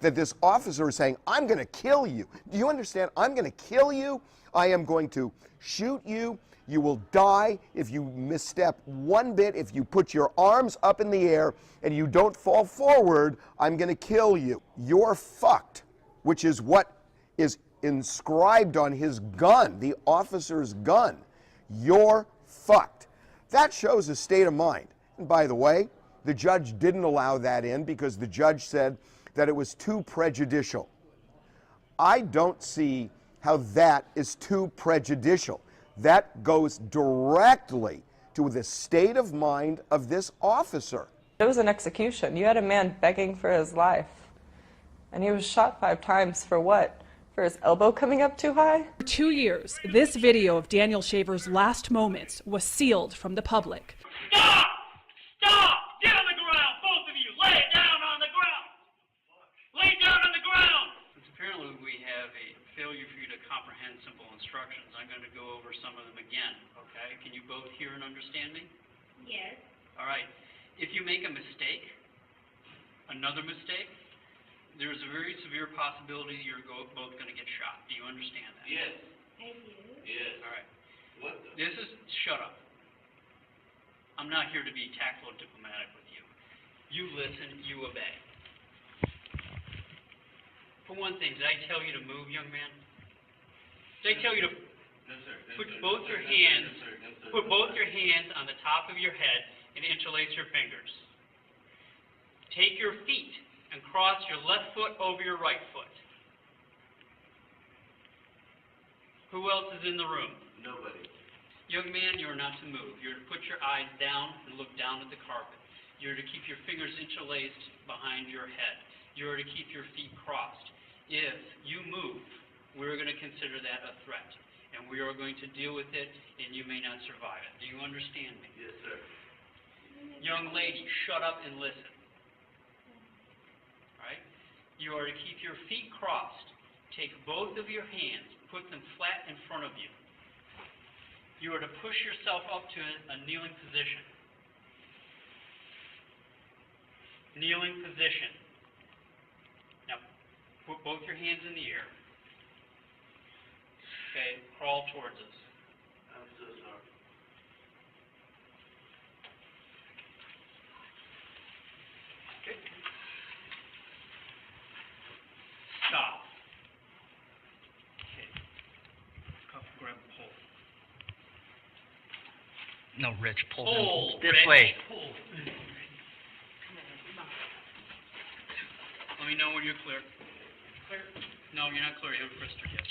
That this officer is saying, I'm going to kill you. Do you understand? I'm going to kill you. I am going to shoot you. You will die if you misstep one bit. If you put your arms up in the air and you don't fall forward, I'm going to kill you. You're fucked, which is what is inscribed on his gun, the officer's gun. You're fucked. That shows a state of mind. And by the way, the judge didn't allow that in because the judge said that it was too prejudicial. I don't see how that is too prejudicial. That goes directly to the state of mind of this officer. It was an execution. You had a man begging for his life. And he was shot 5 times for what? For his elbow coming up too high? For 2 years, this video of Daniel Shaver's last moments was sealed from the public. Stop! Stop! Get on the ground, both of you! Lay down on the ground! Lay down on the ground! Since apparently we have a failure for you to comprehend simple instructions, I'm going to go over some of them again, okay? Can you both hear and understand me? Yes. All right. If you make a mistake, another mistake, there's a very severe possibility you're both going to get shot. Do you understand that? Yes. I do. Yes. All right. What the? This is, shut up. I'm not here to be tactful and diplomatic with you. You listen, you obey. For one thing, did I tell you to move, young man? Did I tell you to put both your hands on the top of your head and interlace your fingers? Take your feet and cross your left foot over your right foot. Who else is in the room? Nobody. Young man, you are not to move. You're to put your eyes down and look down at the carpet. You're to keep your fingers interlaced behind your head. You're to keep your feet crossed. If you move, we're going to consider that a threat, and we are going to deal with it, and you may not survive it. Do you understand me? Yes, sir. Young lady, shut up and listen. All right? You are to keep your feet crossed. Take both of your hands, put them flat in front of you. You are to push yourself up to a kneeling position. Kneeling position. Now, put both your hands in the air. Okay, crawl towards us. I'm so sorry. Okay. Stop. Okay. Cuff, grab the pole. No, Rich, pull Pull, this Rich, way. Pull. Let me know when you're clear. Clear? No, you're not clear. You haven't pressed her yet.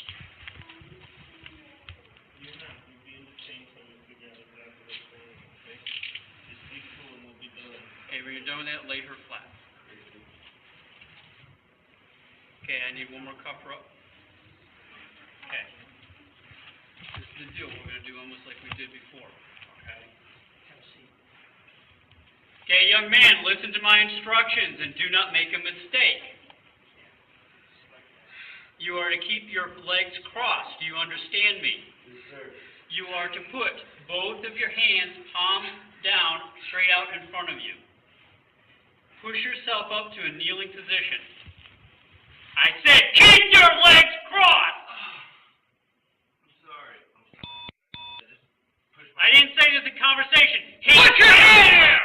You're not. You'll be in the chain so we figure out exactly what's going on, okay? Just be cool and we'll be done. Okay, when you're done with that, lay her flat. Okay, I need one more cuff up. Okay. This is the deal. We're going to do almost like we did before. Okay? Have a seat. Okay, young man, listen to my instructions and do not make a mistake. You are to keep your legs crossed. Do you understand me? Yes, sir. You are to put both of your hands palms down straight out in front of you. Push yourself up to a kneeling position. I said keep your legs crossed! I'm sorry. I didn't say this in conversation. Put your hands!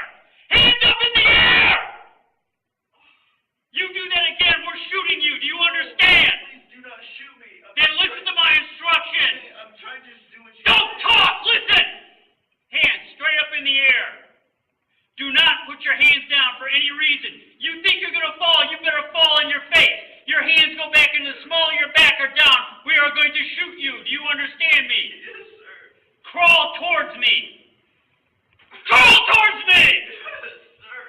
Hands up in the air! You do that again, we're shooting you. Do you understand? Please do not shoot me. Then listen to my instructions. I'm trying to just do what you Don't talk! Listen! Hands straight up in the air. Do not put your hands down for any reason. You think you're going to fall, you better fall on your face. Your hands go back in the small of your back or down. We are going to shoot you. Do you understand me? Yes, sir. Crawl towards me. Crawl towards me! Yes, sir.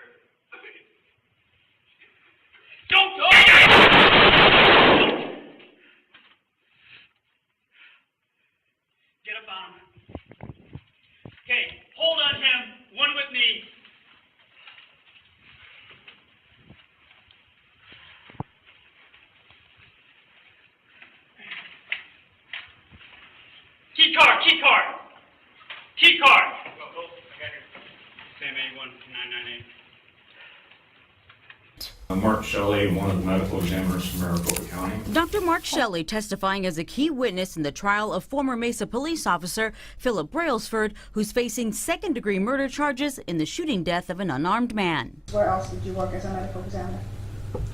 Don't go! Get up on him. Okay, hold on him. One with me. Key card. 998. Mark Shelley, one of the medical examiners from Maricopa County. Dr. Mark Shelley testifying as a key witness in the trial of former Mesa police officer Philip Brailsford, who's facing second-degree murder charges in the shooting death of an unarmed man. Where else did you work as a medical examiner?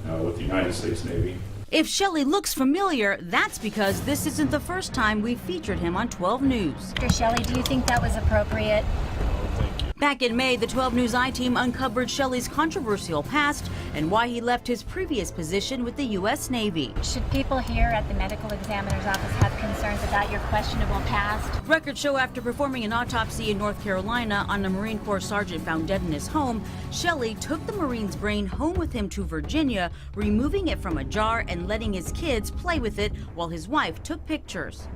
With the United States Navy. If Shelley looks familiar, that's because this isn't the first time we've featured him on 12 News. Dr. Shelley, do you think that was appropriate? Back in May, the 12 News I-team uncovered Shelley's controversial past and why he left his previous position with the U.S. Navy. Should people here at the medical examiner's office have concerns about your questionable past? Records show after performing an autopsy in North Carolina on a Marine Corps sergeant found dead in his home, Shelley took the Marine's brain home with him to Virginia, removing it from a jar and letting his kids play with it while his wife took pictures.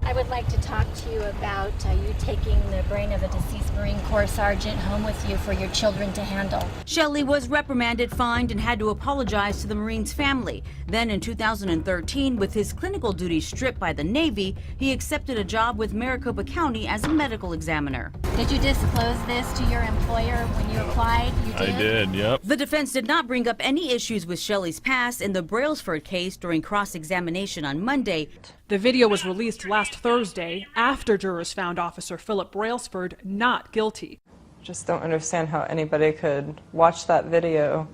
I would like to talk to you about you taking the brain of a deceased Marine Corps sergeant home with you for your children to handle. Shelley was reprimanded, fined, and had to apologize to the Marine's family. Then in 2013, with his clinical duties stripped by the Navy, he accepted a job with Maricopa County as a medical examiner. Did you disclose this to your employer when you applied? You did? I did, yep. The defense did not bring up any issues with Shelley's past in the Brailsford case during cross-examination on Monday. The video was released last Thursday after jurors found Officer Philip Brailsford not guilty. Just don't understand how anybody could watch that video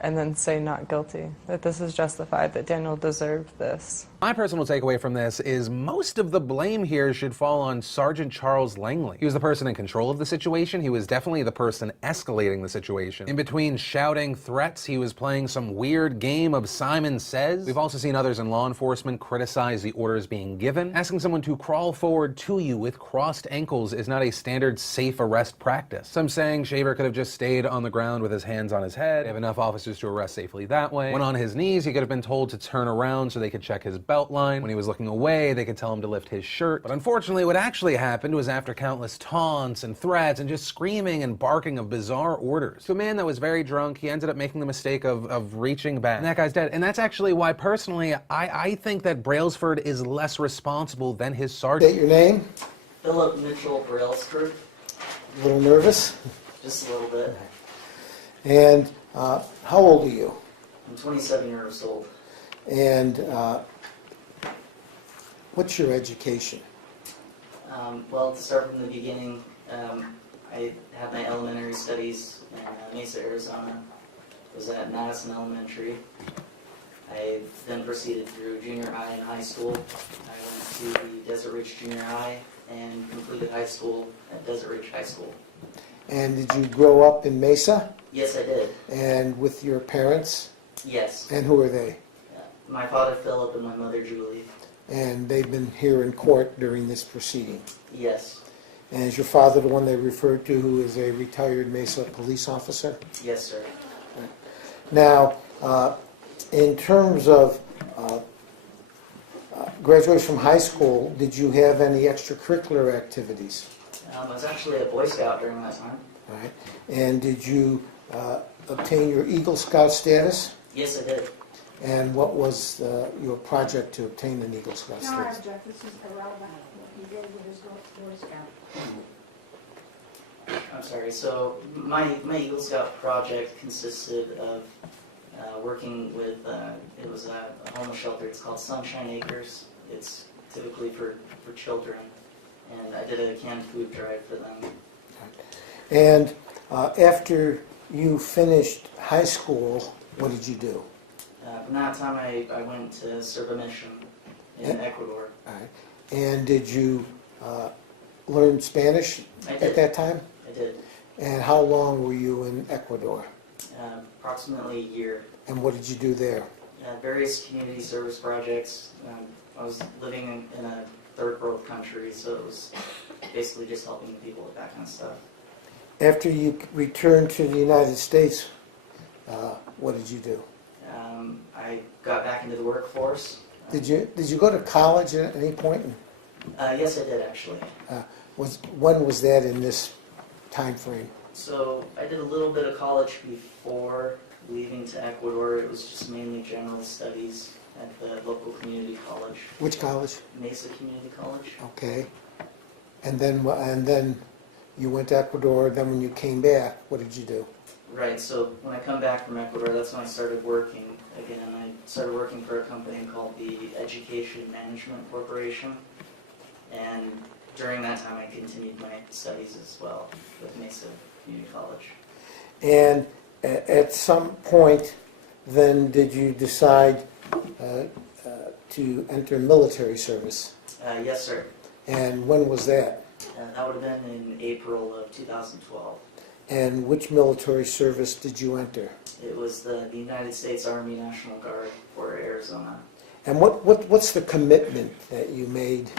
and then say not guilty, that this is justified, that Daniel deserved this. My personal takeaway from this is most of the blame here should fall on Sergeant Charles Langley. He was the person in control of the situation. He was definitely the person escalating the situation. In between shouting threats, he was playing some weird game of Simon Says. We've also seen others in law enforcement criticize the orders being given. Asking someone to crawl forward to you with crossed ankles is not a standard safe arrest practice. Some saying Shaver could have just stayed on the ground with his hands on his head. They have enough officers to arrest safely that way. When on his knees, he could have been told to turn around so they could check his belt line. When he was looking away, they could tell him to lift his shirt. But unfortunately, what actually happened was after countless taunts and threats and just screaming and barking of bizarre orders. To a man that was very drunk, he ended up making the mistake of reaching back. And that guy's dead. And that's actually why, personally, I think that Brailsford is less responsible than his sergeant. State your name. Philip Mitchell Brailsford. A little nervous? Just a little bit. And how old are you? I'm 27 years old. And what's your education? Well, to start from the beginning, I had my elementary studies in Mesa, Arizona. I was at Madison Elementary. I then proceeded through junior high and high school. I went to the Desert Ridge Junior High and completed high school at Desert Ridge High School. And did you grow up in Mesa? Yes, I did. And with your parents? Yes. And who are they? My father, Philip, and my mother, Julie. And they've been here in court during this proceeding? Yes. And is your father the one they referred to who is a retired Mesa police officer? Yes, sir. Now, in terms of graduation from high school, did you have any extracurricular activities? I was actually a Boy Scout during that time. All right. And did you obtain your Eagle Scout status? Yes, I did. And what was your project to obtain an Eagle Scout No, I status? object. This is irrelevant. What he did with his Boy Scout. I'm sorry. So my Eagle Scout project consisted of working with, it was a homeless shelter. It's called Sunshine Acres. It's typically for children. And I did a canned food drive for them. And after you finished high school, what did you do? From that time, I went to serve a mission in Ecuador. All right. And did you learn Spanish at that time? I did. And how long were you in Ecuador? Approximately a year. And what did you do there? Various community service projects. I was living in a third world country, so it was basically just helping people with that kind of stuff. After you returned to the United States, what did you do? I got back into the workforce. Did you go to college at any point? Yes, I did actually. When was that in this time frame? So I did a little bit of college before leaving to Ecuador. It was just mainly general studies at the local community college. Which college? Mesa Community College. Okay. And then you went to Ecuador, then when you came back, what did you do? Right, so when I come back from Ecuador, that's when I started working again. I started working for a company called the Education Management Corporation, and during that time I continued my studies as well with Mesa Community College. And at some point, then did you decide to enter military service? Yes, sir. And when was that? That would have been in April of 2012. And which military service did you enter? It was the United States Army National Guard for Arizona. And what's the commitment that you made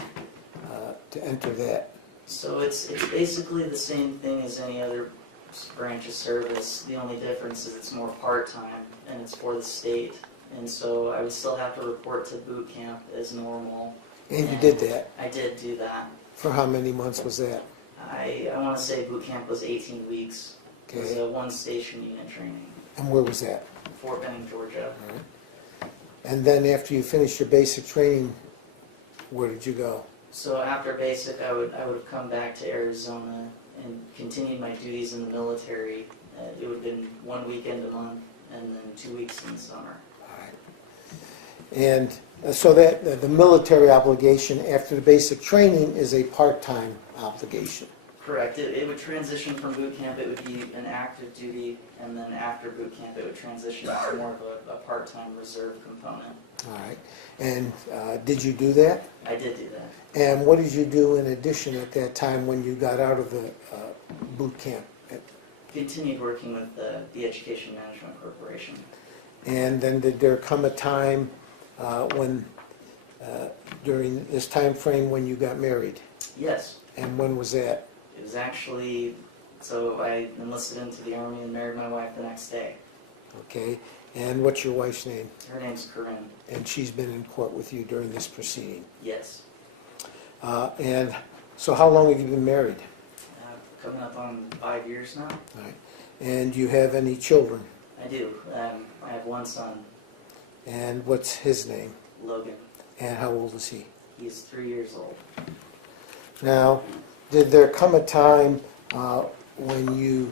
to enter that? So it's basically the same thing as any other branch of service. The only difference is it's more part-time and it's for the state. And so I would still have to report to boot camp as normal. And you did that? I did do that. For how many months was that? I want to say boot camp was 18 weeks. Okay. It was a one-station unit training. And where was that? Fort Benning, Georgia. All right. And then after you finished your basic training, where did you go? So after basic, I would have come back to Arizona and continued my duties in the military. It would have been 1 weekend a month and then 2 weeks in the summer. All right. And so that the military obligation after the basic training is a part-time obligation. Correct. It would transition from boot camp. It would be an active duty, and then after boot camp, it would transition to more of a part-time reserve component. All right. And did you do that? I did do that. And what did you do in addition at that time when you got out of the boot camp? Continued working with the Education Management Corporation. And then did there come a time when, during this time frame, when you got married? Yes. And when was that? It was actually, so I enlisted into the Army and married my wife the next day. Okay. And what's your wife's name? Her name's Corinne. And she's been in court with you during this proceeding? Yes. And so how long have you been married? Coming up on 5 years now. All right. And do you have any children? I do. I have one son. And what's his name? Logan. And how old is he? He's 3 years old. Now, did there come a time when you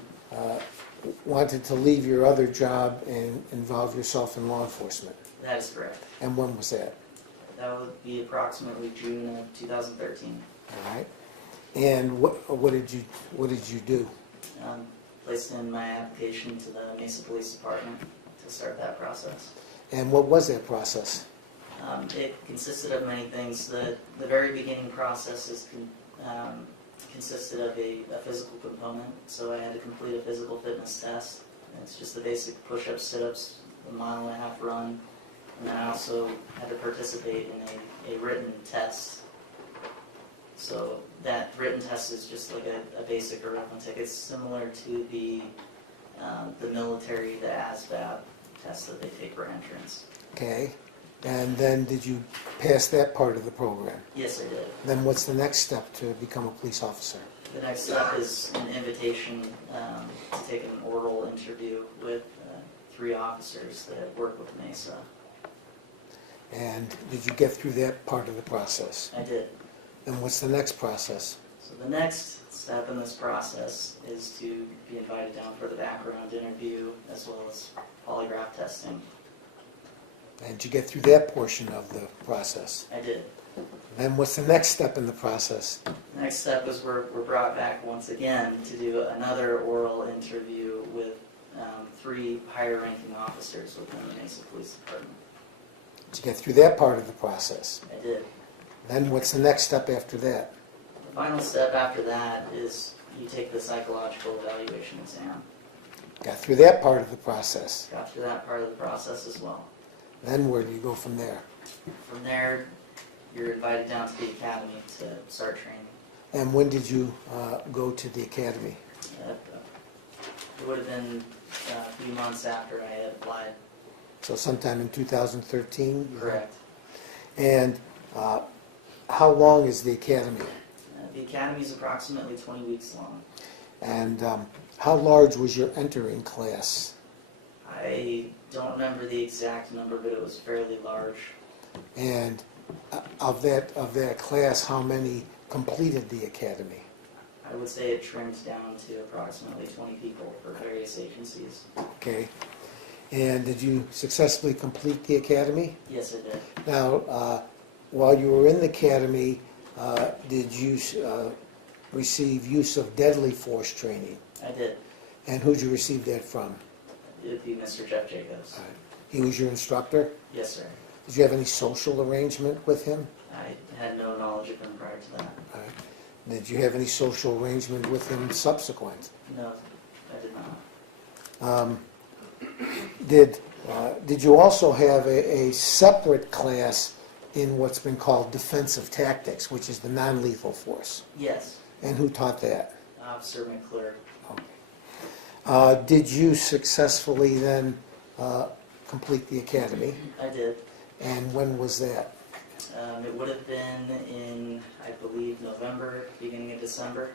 wanted to leave your other job and involve yourself in law enforcement? That is correct. And when was that? That would be approximately June of 2013. All right. And what did you do? Placed in my application to the Mesa Police Department to start that process. And what was that process? It consisted of many things. The very beginning process consisted of a physical component, so I had to complete a physical fitness test. It's just the basic push-ups, sit-ups, a 1.5 mile run, and then I also had to participate in a written test. So that written test is just like a basic arithmetic. It's similar to the military, the ASVAB test that they take for entrance. Okay. And then did you pass that part of the program? Yes, I did. Then what's the next step to become a police officer? The next step is an invitation to take an oral interview with 3 officers that work with Mesa. And did you get through that part of the process? I did. And what's the next process? So the next step in this process is to be invited down for the background interview as well as polygraph testing. And did you get through that portion of the process? I did. Then what's the next step in the process? The next step is we're brought back once again to do another oral interview with 3 higher-ranking officers within the Mesa Police Department. Did you get through that part of the process? I did. Then what's the next step after that? The final step after that is you take the psychological evaluation exam. Got through that part of the process. Got through that part of the process as well. Then where do you go from there? From there, you're invited down to the academy to start training. And when did you go to the academy? It would have been a few months after I had applied. So sometime in 2013? Correct. And how long is the academy? The academy is approximately 20 weeks long. And how large was your entering class? I don't remember the exact number, but it was fairly large. And of that class, how many completed the academy? I would say it trimmed down to approximately 20 people for various agencies. Okay. And did you successfully complete the academy? Yes, I did. Now, while you were in the academy, did you receive use of deadly force training? I did. And who'd you receive that from? It would be Mr. J.Driguez. He was your instructor? Yes, sir. Did you have any social arrangement with him? I had no knowledge of him prior to that. All right. Did you have any social arrangement with him subsequent? No, I did not. Did you also have a separate class in what's been called defensive tactics, which is the non-lethal force? Yes. And who taught that? Officer McClure. Did you successfully then complete the academy? I did. And when was that? It would have been in, I believe, November, beginning of December.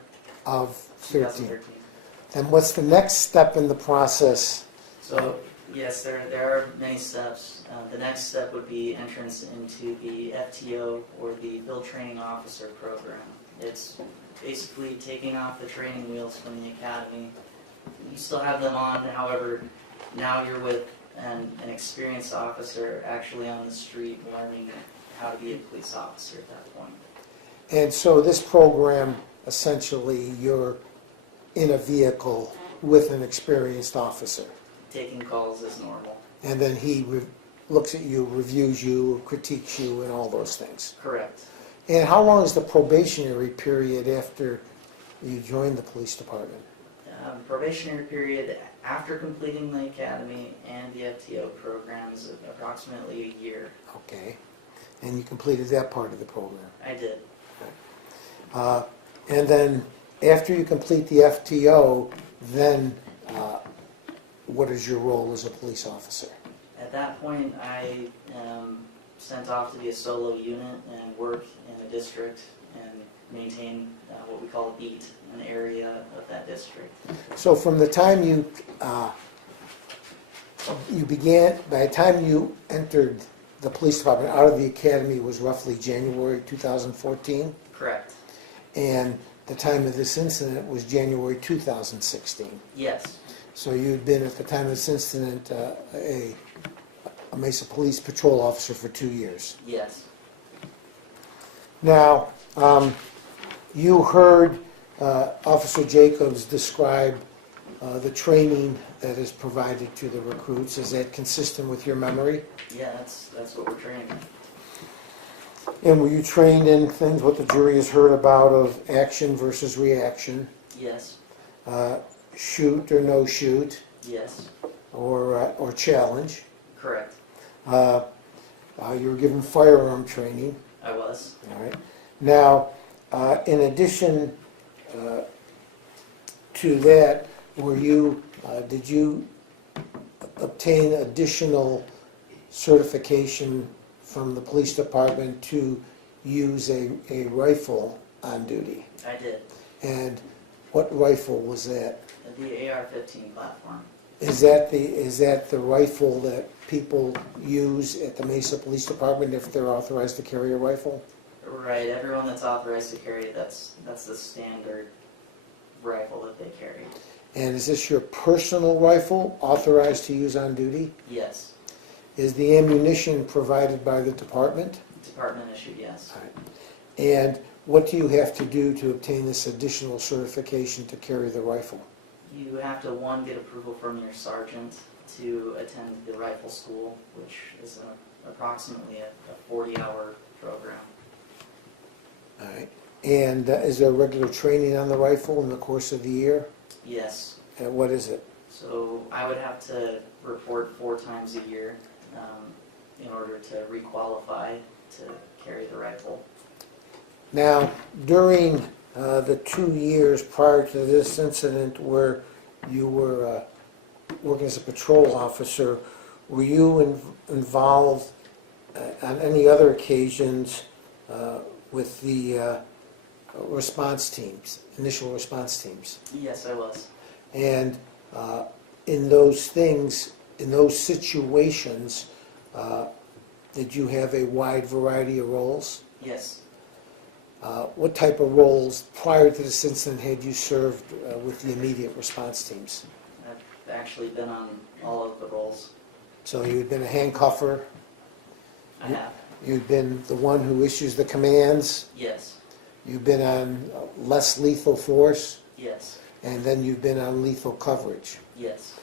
Of 13. 2013. And what's the next step in the process? So, yes, there are many steps. The next step would be entrance into the FTO, or the Field Training Officer program. It's basically taking off the training wheels from the academy. You still have them on, however, now you're with an experienced officer actually on the street learning how to be a police officer at that point. And so this program, essentially, you're in a vehicle with an experienced officer. Taking calls is normal. And then he looks at you, reviews you, critiques you, and all those things. Correct. And how long is the probationary period after you join the police department? Probationary period after completing the academy and the FTO program is approximately a year. Okay. And you completed that part of the program? I did. And then after you complete the FTO, then what is your role as a police officer? At that point, I am sent off to be a solo unit and work in a district and maintain what we call a beat, an area of that district. So from the time by the time you entered the police department out of the academy was roughly January 2014? Correct. And the time of this incident was January 2016? Yes. So you'd been, at the time of this incident, a Mesa Police Patrol officer for 2 years? Yes. Now, you heard Officer Jacobs describe the training that is provided to the recruits. Is that consistent with your memory? Yeah, that's what we're training in. And were you trained in things what the jury has heard about of action versus reaction? Yes. Shoot or no shoot? Yes. Or challenge? Correct. You were given firearm training. I was. All right. Now, in addition to that, did you obtain additional certification from the police department to use a rifle on duty? I did. And what rifle was that? The AR-15 platform. Is that the rifle that people use at the Mesa Police Department if they're authorized to carry a rifle? Right. Everyone that's authorized to carry it, that's the standard rifle that they carry. And is this your personal rifle authorized to use on duty? Yes. Is the ammunition provided by the department? Department issued, yes. All right. And what do you have to do to obtain this additional certification to carry the rifle? You have to, one, get approval from your sergeant to attend the rifle school, which is approximately a 40-hour program. All right. And is there regular training on the rifle in the course of the year? Yes. And what is it? So I would have to report 4 times a year in order to requalify to carry the rifle. Now, during the 2 years prior to this incident where you were working as a patrol officer, were you involved on any other occasions with the response teams, initial response teams? Yes, I was. And in those situations, did you have a wide variety of roles? Yes. what type of roles prior to this incident had you served with the immediate response teams? I've actually been on all of the roles. So you had been a handcuffer? I have. You'd been the one who issues the commands? Yes. You've been on less lethal force? Yes. And then you've been on lethal coverage Yes.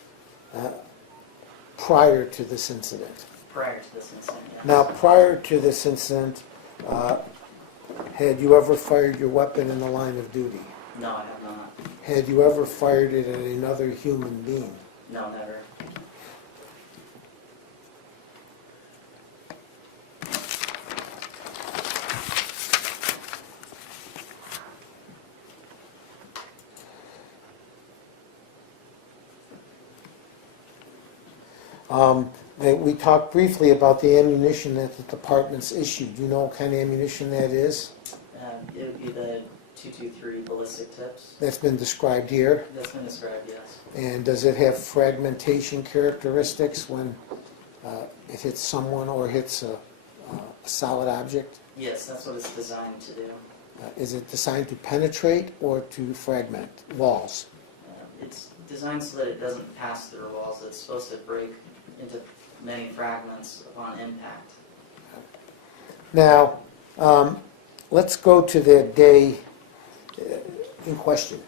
prior to this incident? Prior to this incident, yes. Now, prior to this incident, had you ever fired your weapon in the line of duty? No, I have not. Had you ever fired it at another human being? No, never. We talked briefly about the ammunition that the department's issued. Do you know what kind of ammunition that is? It would be the 223 ballistic tips. That's been described here. That's been described, yes. And does it have fragmentation characteristics when it hits someone or hits a solid object? Yes, that's what it's designed to do. Is it designed to penetrate or to fragment walls? It's designed so that it doesn't pass through walls. It's supposed to break into many fragments upon impact. Now, let's go to the day in question,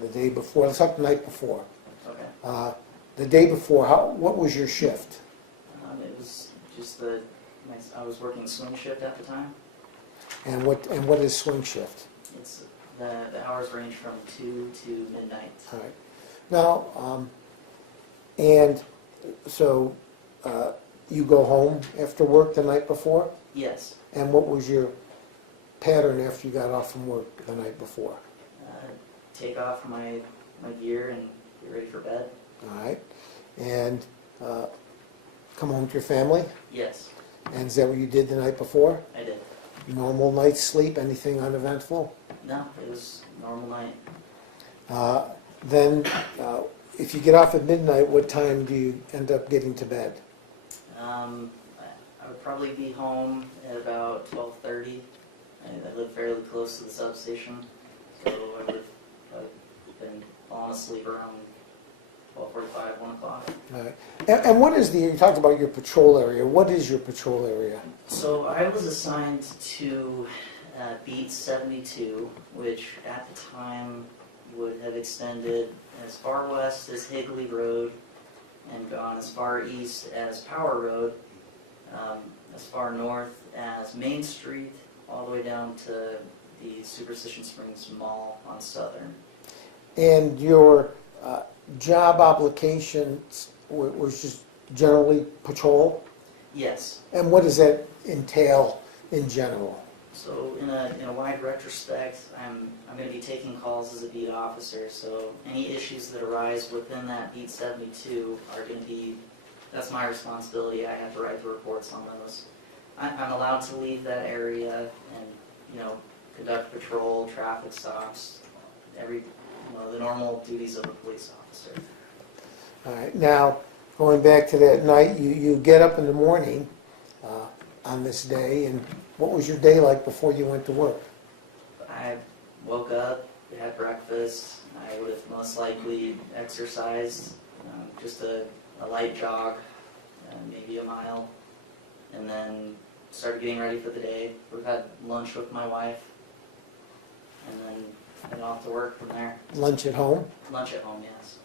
the day before. Let's talk the night before. Okay. The day before, what was your shift? It was just I was working swing shift at the time. And what is swing shift? It's the hours range from 2 to midnight. All right. Now, and so you go home after work the night before? Yes. And what was your pattern after you got off from work the night before? Take off my gear and get ready for bed. All right. And come home to your family? Yes. And is that what you did the night before? I did. Normal night's sleep? Anything uneventful? No, it was a normal night. Then, if you get off at midnight, what time do you end up getting to bed? I would probably be home at about 12:30. I live fairly close to the substation, so I would have been falling asleep around 12:45, 1 o'clock. All right. And what is you talked about your patrol area. What is your patrol area? So I was assigned to Beat 72, which at the time would have extended as far west as Higley Road and gone as far east as Power Road, as far north as Main Street, all the way down to the Superstition Springs Mall on Southern. And your job applications was just generally patrol? Yes. And what does that entail in general? So in a wide retrospect, I'm going to be taking calls as a beat officer, so any issues that arise within that Beat 72 are going to be, that's my responsibility. I have to write the reports on those. I'm allowed to leave that area and, conduct patrol, traffic stops, the normal duties of a police officer. All right. Now, going back to that night, you get up in the morning on this day, and what was your day like before you went to work? I woke up, had breakfast. I would have most likely exercised, just a light jog, maybe a mile, and then started getting ready for the day. Would have had lunch with my wife, and then head off to work from there. Lunch at home? Lunch at home, yes.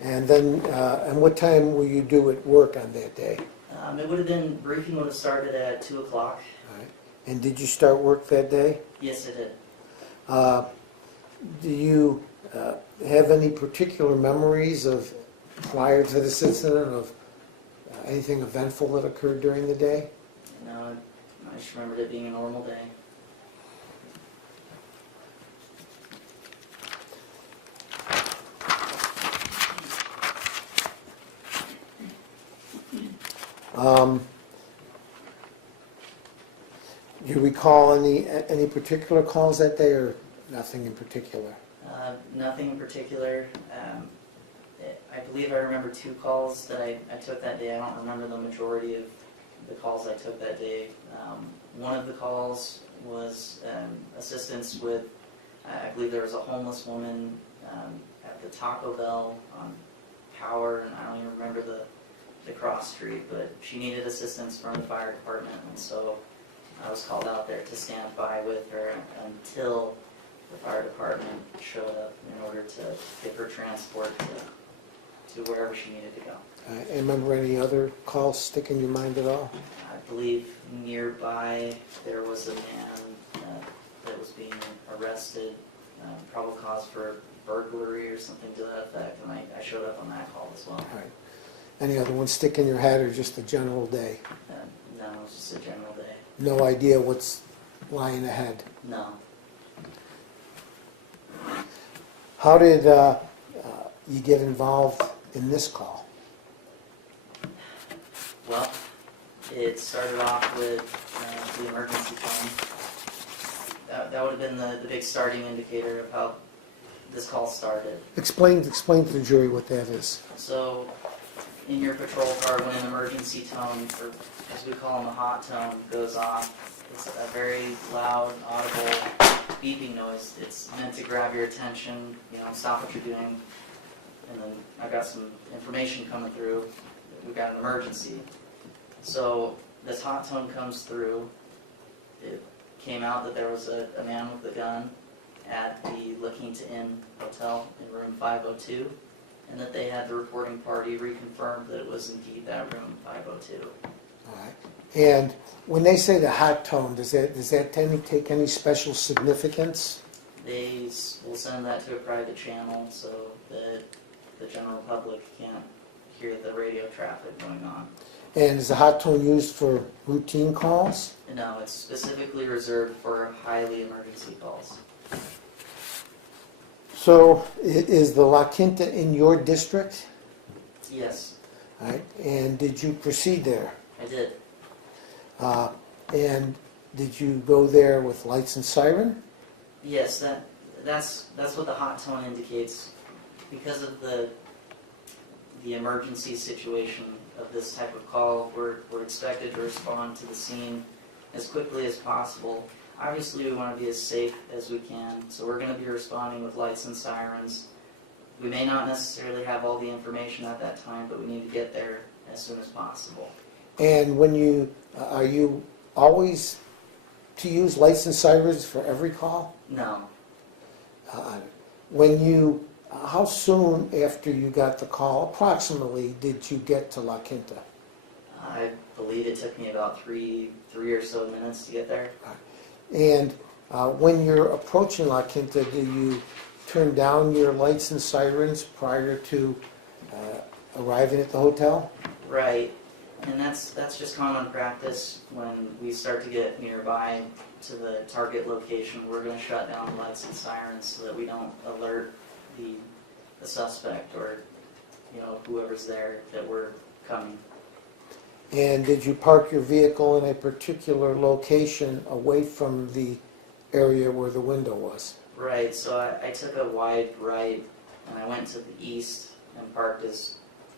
And then, and what time will you do at work on that day? It would have been, briefing would have started at 2 o'clock. All right. And did you start work that day? Yes, it did. Do you have any particular memories of, prior to this incident, of anything eventful that occurred during the day? No, I just remembered it being a normal day. Do you recall any particular calls that day, or nothing in particular? Nothing in particular. I believe I remember 2 calls that I took that day. I don't remember the majority of the calls I took that day. One of the calls was assistance with, I believe there was a homeless woman at the Taco Bell on Power, and I don't even remember the cross street, but she needed assistance from the fire department, and so I was called out there to stand by with her until the fire department showed up in order to give her transport to wherever she needed to go. And remember any other calls stick in your mind at all? I believe nearby there was a man that was being arrested, probable cause for burglary or something to that effect, and I showed up on that call as well. All right. Any other ones stick in your head, or just a general day? No, it was just a general day. No idea what's lying ahead? No. How did you get involved in this call? Well, it started off with the emergency phone. That would have been the big starting indicator of how this call started. Explain to the jury what that is. So, in your patrol car, when an emergency tone, or as we call them a hot tone, goes off, it's a very loud, audible beeping noise. It's meant to grab your attention, stop what you're doing, and then I've got some information coming through. We've got an emergency. So this hot tone comes through. It came out that there was a man with a gun at the La Quinta Inn Hotel in room 502, and that they had the reporting party reconfirm that it was indeed that room 502. All right. And when they say the hot tone, does that take any special significance? They will send that to a private channel so that the general public can't hear the radio traffic going on. And is the hot tone used for routine calls? No, it's specifically reserved for highly emergency calls. So is the La Quinta in your district? Yes. All right. And did you proceed there? I did. And did you go there with lights and siren? Yes, that's what the hot tone indicates. Because of the emergency situation of this type of call, we're expected to respond to the scene as quickly as possible. Obviously, we want to be as safe as we can, so we're going to be responding with lights and sirens. We may not necessarily have all the information at that time, but we need to get there as soon as possible. And when are you always to use lights and sirens for every call? No. How soon after you got the call, approximately, did you get to La Quinta? I believe it took me about three or so minutes to get there. And when you're approaching La Quinta, do you turn down your lights and sirens prior to arriving at the hotel? Right, and that's just common practice. When we start to get nearby to the target location, we're going to shut down the lights and sirens so that we don't alert the suspect or whoever's there that we're coming. And did you park your vehicle in a particular location away from the area where the window was? Right, so I took a wide right and I went to the east and parked as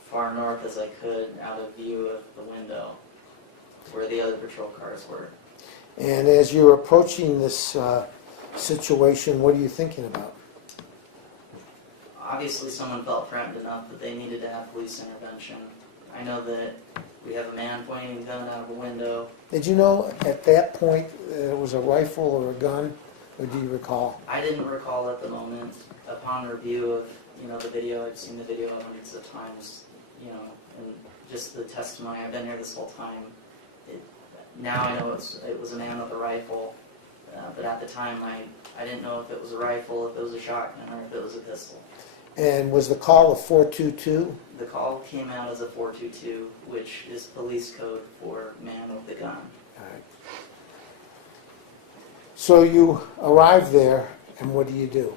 far north as I could out of view of the window where the other patrol cars were. And as you're approaching this situation, what are you thinking about? Obviously someone felt threatened enough that they needed to have police intervention. I know that we have a man pointing a gun out of a window. Did you know at that point it was a rifle or a gun, or do you recall? I didn't recall at the moment. Upon review of the video, I've seen the video hundreds of times, and just the testimony. I've been here this whole time. Now I know it was a man with a rifle, but at the time I didn't know if it was a rifle, if it was a shotgun, or if it was a pistol. And was the call a 422? The call came out as a 422, which is police code for man with the gun. All right. So you arrive there, and what do?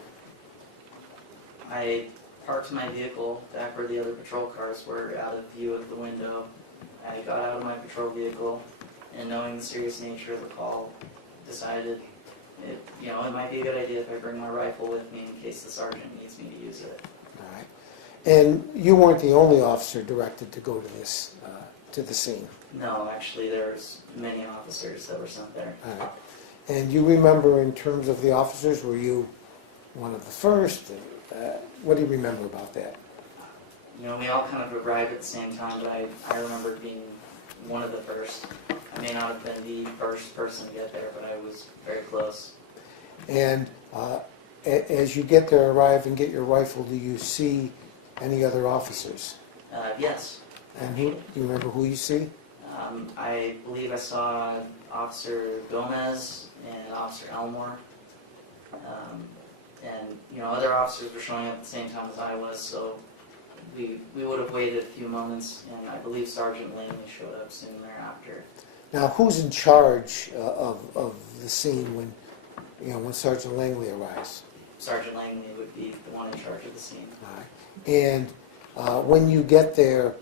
I parked my vehicle back where the other patrol cars were, out of view of the window. I got out of my patrol vehicle, and knowing the serious nature of the call, decided it might be a good idea if I bring my rifle with me in case the sergeant needs me to use it. All right. And you weren't the only officer directed to go to the scene? No, actually there was many officers that were sent there. All right. And you remember in terms of the officers, were you one of the first? What do you remember about that? You know, we all kind of arrived at the same time, but I remember being one of the first. I may not have been the first person to get there, but I was very close. And as you get there, arrive and get your rifle, do you see any other officers? Yes. And do you remember who you see? I believe I saw Officer Gomez and Officer Elmore. And, you know, other officers were showing up at the same time as I was, so we would have waited a few moments, and I believe Sergeant Langley showed up soon thereafter. Now, who's in charge of the scene when, you know, when Sergeant Langley arrives? Sergeant Langley would be the one in charge of the scene. All right. And when you get there,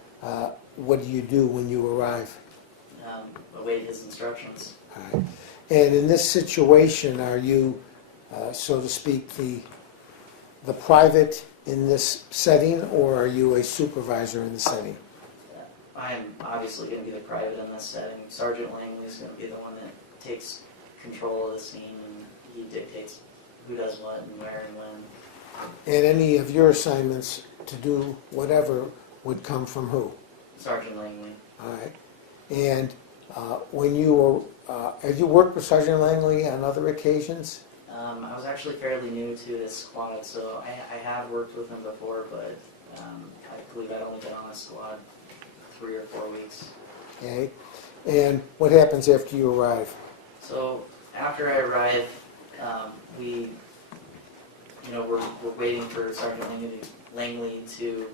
what do you do when you arrive? Await his instructions. All right. And in this situation, are you, so to speak, the private in this setting, or are you a supervisor in the setting? I am obviously going to be the private in this setting. Sergeant Langley is going to be the one that takes control of the scene, and he dictates who does what and where and when. And any of your assignments to do whatever would come from who? Sergeant Langley. All right. And when you were, have you worked with Sergeant Langley on other occasions? I was actually fairly new to this squad, so I have worked with him before, but I believe I'd only been on this squad 3 or 4 weeks. Okay. And what happens after you arrive? So after I arrive, we, you know, we're waiting for Sergeant Langley to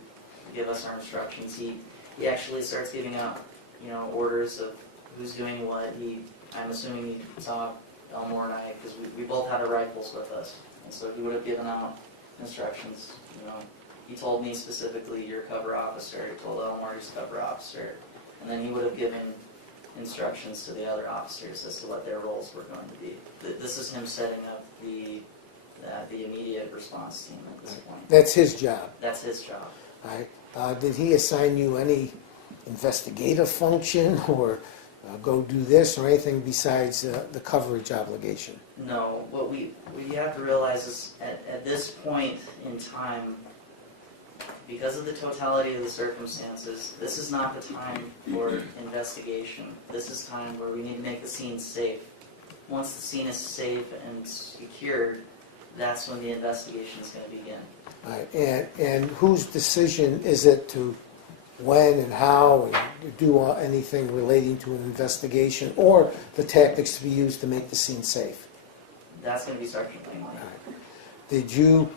give us our instructions. He actually starts giving out, you know, orders of who's doing what. I'm assuming he saw Elmore and I, because we both had our rifles with us, and so he would have given out instructions. You know, he told me specifically, "You're cover officer." He told Elmore, "He's cover officer," and then he would have given instructions to the other officers as to what their roles were going to be. This is him setting up the immediate response team at this point. That's his job. That's his job. All right. Did he assign you any investigative function or go do this or anything besides the coverage obligation? No. What we have to realize is at this point in time, because of the totality of the circumstances, this is not the time for investigation. This is time where we need to make the scene safe. Once the scene is safe and secured, that's when the investigation is going to begin. All right. And whose decision is it to when and how and do anything relating to an investigation or the tactics to be used to make the scene safe? That's going to be Sergeant Langley. All right. Did you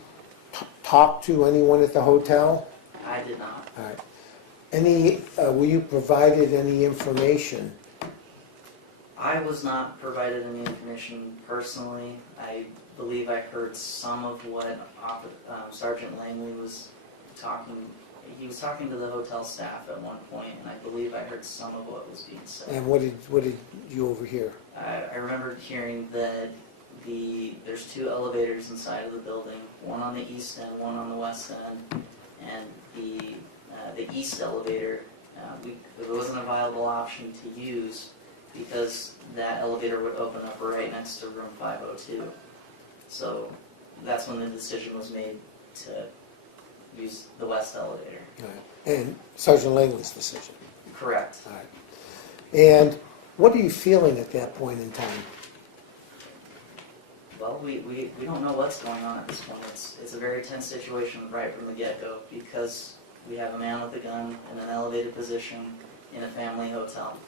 talk to anyone at the hotel? I did not. All right. Were you provided any information? I was not provided any information personally. I believe I heard some of what Sergeant Langley was talking. He was talking to the hotel staff at one point, and I believe I heard some of what was being said. And what did you overhear? I remember hearing that there's 2 elevators inside of the building, one on the east end, one on the west end, and the east elevator, it wasn't a viable option to use because that elevator would open up right next to room 502. So that's when the decision was made to use the west elevator. All right. And Sergeant Langley's decision? Correct. All right. And what are you feeling at that point in time? Well, we don't know what's going on at this point. It's a very tense situation right from the get-go because we have a man with a gun in an elevated position in a family hotel.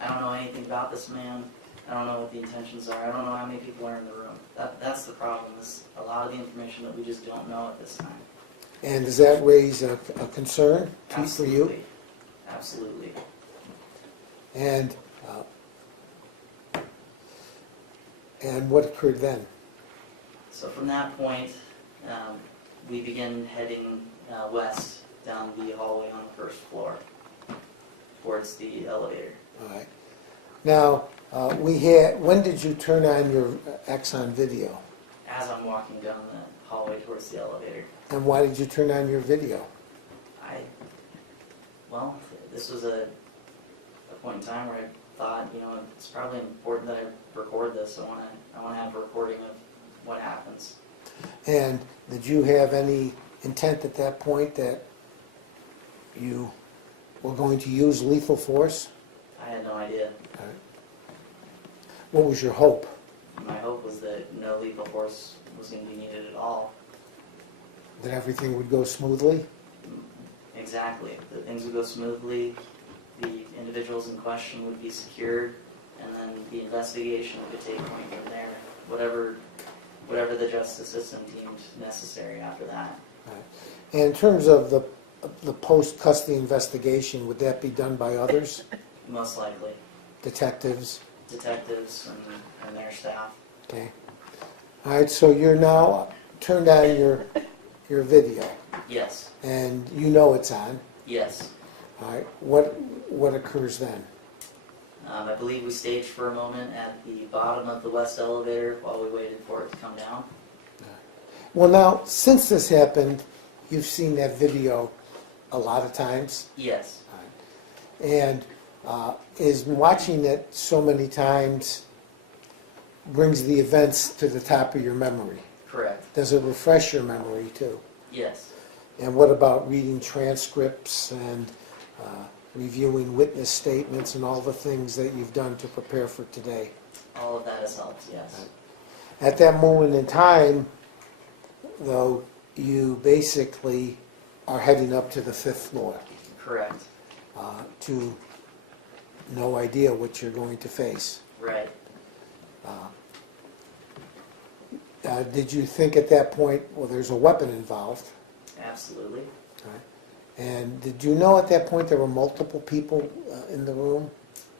I don't know anything about this man. I don't know what the intentions are. I don't know how many people are in the room. That's the problem, is a lot of the information that we just don't know at this time. And does that raise a concern for you? Absolutely. And what occurred then? So from that point, we begin heading west down the hallway on the first floor towards the elevator. All right. Now, when did you turn on your Axon video? As I'm walking down the hallway towards the elevator. And why did you turn on your video? Well, this was a point in time where I thought, you know, it's probably important that I record this. I want to have a recording of what happens. And did you have any intent at that point that you were going to use lethal force? I had no idea. What was your hope? My hope was that no lethal force was going to be needed at all. That everything would go smoothly? Exactly. That things would go smoothly, the individuals in question would be secured, and then the investigation would take point from there. Whatever the justice system deemed necessary after that. Right. And in terms of the post-custody investigation, would that be done by others? Most likely. Detectives? Detectives and their staff. Okay. All right, so you're now turned on your video. Yes. And you know it's on. Yes. All right. What occurs then? I believe we staged for a moment at the bottom of the west elevator while we waited for it to come down. Well, now, since this happened, you've seen that video a lot of times. Yes. All right. And is watching it so many times brings the events to the top of your memory? Correct. Does it refresh your memory too? Yes. And what about reading transcripts and reviewing witness statements and all the things that you've done to prepare for today? All of that has helped, yes. At that moment in time, though, you basically are heading up to the 5th floor. Correct. To no idea what you're going to face. Right. Did you think at that point, well, there's a weapon involved? Absolutely. Right. And did you know at that point there were multiple people in the room?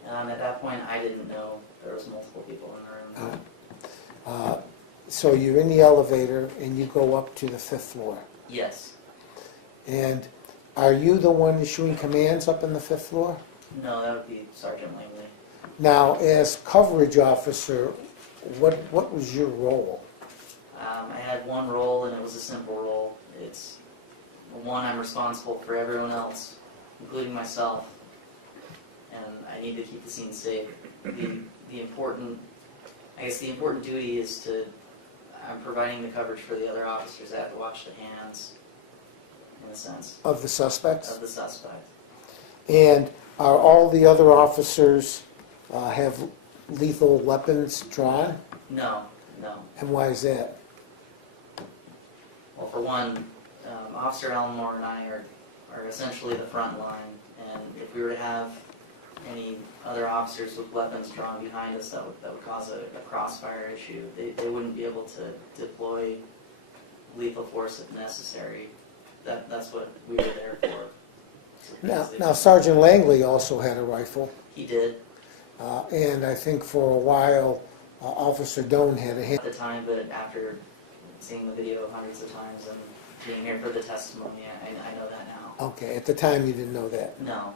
At that point, I didn't know there was multiple people in the room. So you're in the elevator and you go up to the 5th floor. Yes. And are you the one issuing commands up in the 5th floor? No, that would be Sergeant Langley. Now, as coverage officer, what was your role? I had one role, and it was a simple role. It's one, I'm responsible for everyone else, including myself, and I need to keep the scene safe. The important duty is I'm providing the coverage for the other officers. I have to watch the hands, in a sense. Of the suspects? Of the suspect. And are all the other officers have lethal weapons drawn? No, no. And why is that? Well, for one, Officer Elmore and I are essentially the front line, and if we were to have any other officers with weapons drawn behind us, that would cause a crossfire issue. They wouldn't be able to deploy lethal force if necessary. That's what we were there for. Now, Sergeant Langley also had a rifle. He did. And I think for a while, Officer Doan had a hand. At the time, but after seeing the video hundreds of times and being here for the testimony, I know that now. Okay, at the time you didn't know that? No.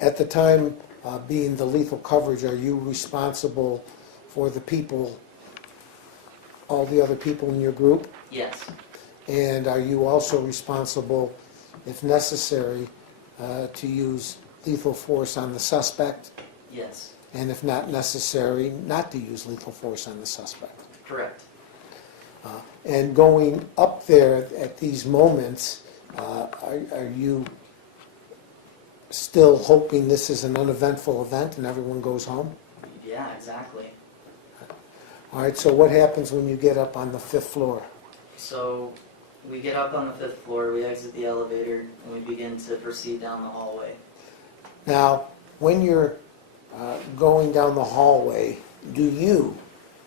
At the time, being the lethal coverage, are you responsible for the people, all the other people in your group? Yes. And are you also responsible, if necessary, to use lethal force on the suspect? Yes. And if not necessary, not to use lethal force on the suspect? Correct. And going up there at these moments, are you still hoping this is an uneventful event and everyone goes home? Yeah, exactly. All right, so what happens when you get up on the 5th floor? So we get up on the 5th floor, we exit the elevator, and we begin to proceed down the hallway. Now, when you're going down the hallway, do you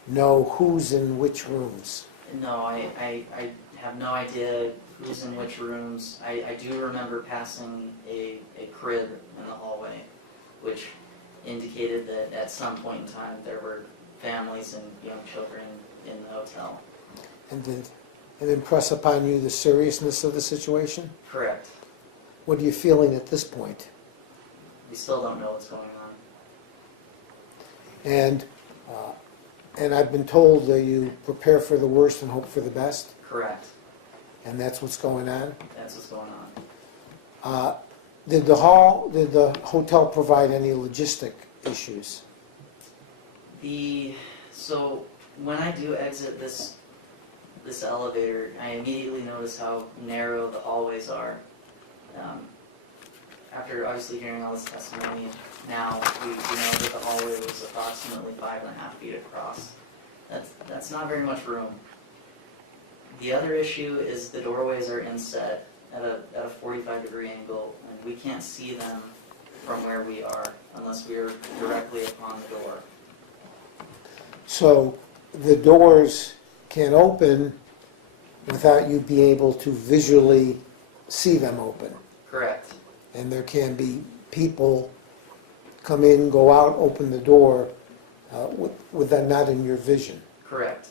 know who's in which rooms? No, I have no idea who's in which rooms. I do remember passing a crib in the hallway, which indicated that at some point in time there were families and young children in the hotel. And did it impress upon you the seriousness of the situation? Correct. What are you feeling at this point? We still don't know what's going on. And I've been told that you prepare for the worst and hope for the best? Correct. And that's what's going on? That's what's going on. Did the hotel provide any logistic issues? So when I do exit this elevator, I immediately notice how narrow the hallways are. After obviously hearing all this testimony, now we know that the hallway was approximately 5.5 feet across. That's not very much room. The other issue is the doorways are inset at a 45-degree angle, and we can't see them from where we are unless we are directly upon the door. So the doors can open without you being able to visually see them open. Correct. And there can be people come in, go out, open the door with that not in your vision. Correct.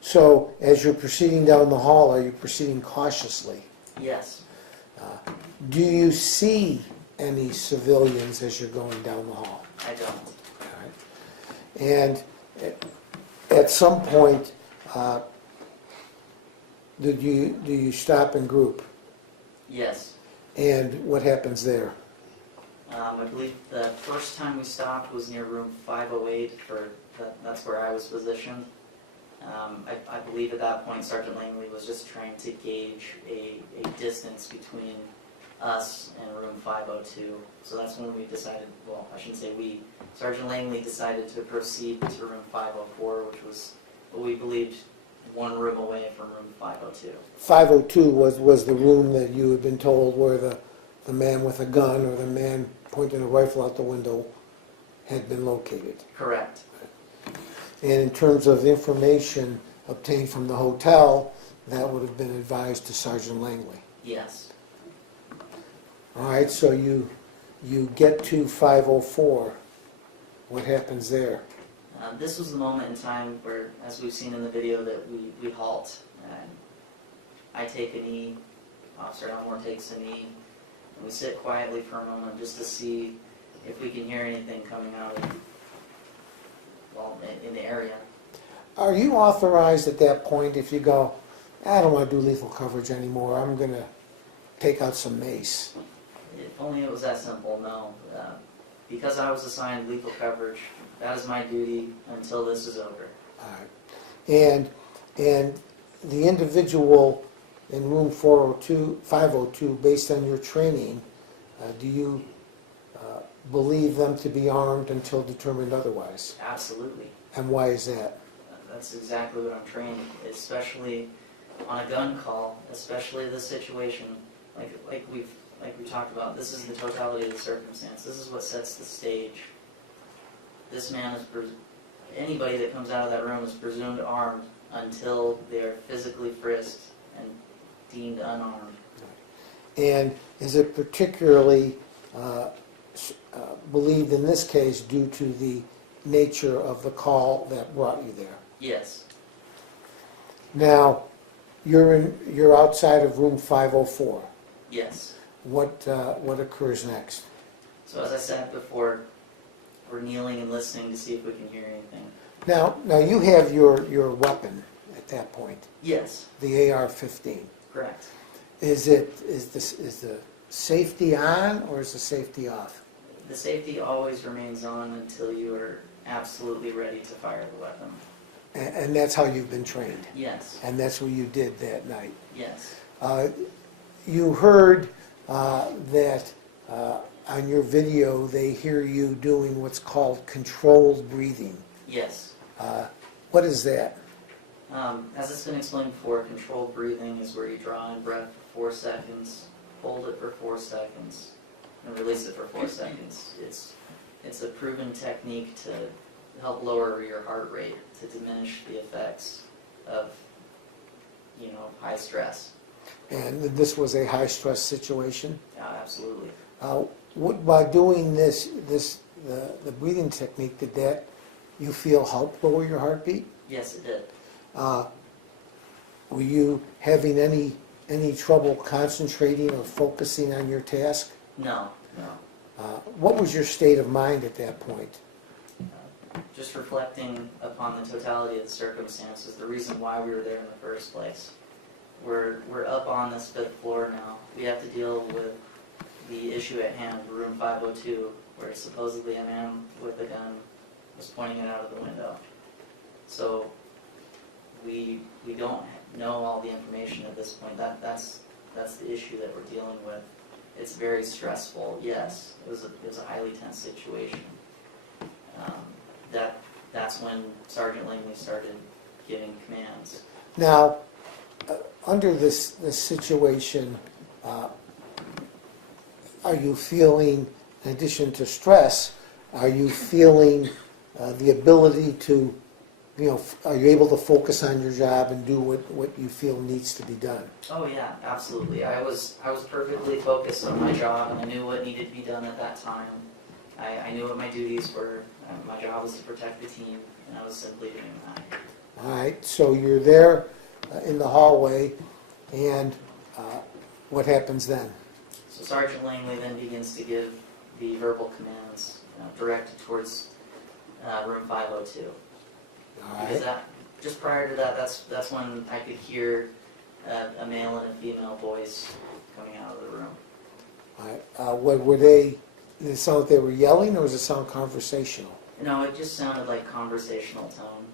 So as you're proceeding down the hall, are you proceeding cautiously? Yes. Do you see any civilians as you're going down the hall? I don't. And at some point, do you stop and group? Yes. And what happens there? I believe the first time we stopped was near room 508. That's where I was positioned. I believe at that point Sergeant Langley was just trying to gauge a distance between us and room 502. So that's when we decided, well, I shouldn't say we, Sergeant Langley decided to proceed to room 504, which was what we believed one room away from room 502. 502 was the room that you had been told where the man with a gun or the man pointing a rifle out the window had been located. Correct. And in terms of information obtained from the hotel, that would have been advised to Sergeant Langley. Yes. All right, so you get to 504. What happens there? This was the moment in time where, as we've seen in the video, that we halt. And I take a knee, Officer Elmore takes a knee, and we sit quietly for a moment just to see if we can hear anything coming out of, well, in the area. Are you authorized at that point if you go, I don't want to do lethal coverage anymore, I'm going to take out some mace? If only it was that simple, no. Because I was assigned lethal coverage, that is my duty until this is over. All right. And the individual in room 502, based on your training, do you believe them to be armed until determined otherwise? Absolutely. And why is that? That's exactly what I'm trained, especially on a gun call, especially this situation, like we talked about. This is the totality of the circumstance. This is what sets the stage. This man is, anybody that comes out of that room is presumed armed until they are physically frisked and deemed unarmed. And is it particularly believed in this case due to the nature of the call that brought you there? Yes. Now, you're outside of room 504. Yes. What occurs next? So as I said before, we're kneeling and listening to see if we can hear anything. Now you have your weapon at that point. Yes. The AR-15. Correct. Is the safety on or is the safety off? The safety always remains on until you are absolutely ready to fire the weapon. And that's how you've been trained? Yes. And that's what you did that night? Yes. You heard that on your video they hear you doing what's called controlled breathing. Yes. What is that? As it's been explained before, controlled breathing is where you draw in breath for 4 seconds, hold it for 4 seconds, and release it for 4 seconds. It's a proven technique to help lower your heart rate, to diminish the effects of, high stress. And this was a high stress situation? Yeah, absolutely. By doing the breathing technique, did that you feel help lower your heartbeat? Yes, it did. Were you having any trouble concentrating or focusing on your task? No. What was your state of mind at that point? Just reflecting upon the totality of the circumstances, the reason why we were there in the first place. We're up on this 5th floor now. We have to deal with the issue at hand, room 502, where supposedly a man with a gun was pointing it out of the window. So we don't know all the information at this point. That's the issue that we're dealing with. It's very stressful. Yes, it was a highly tense situation. That's when Sergeant Langley started giving commands. Now, under this situation, are you feeling, in addition to stress, are you feeling the ability to, are you able to focus on your job and do what you feel needs to be done? Oh yeah, absolutely. I was perfectly focused on my job, and I knew what needed to be done at that time. I knew what my duties were. My job was to protect the team, and I was simply doing that. All right, so you're there in the hallway, and what happens then? So Sergeant Langley then begins to give the verbal commands directed towards room 502. All right. Because just prior to that, that's when I could hear a male and a female voice coming out of the room. All right. What were they? Did it sound like they were yelling, or does it sound conversational? No, it just sounded like conversational tone.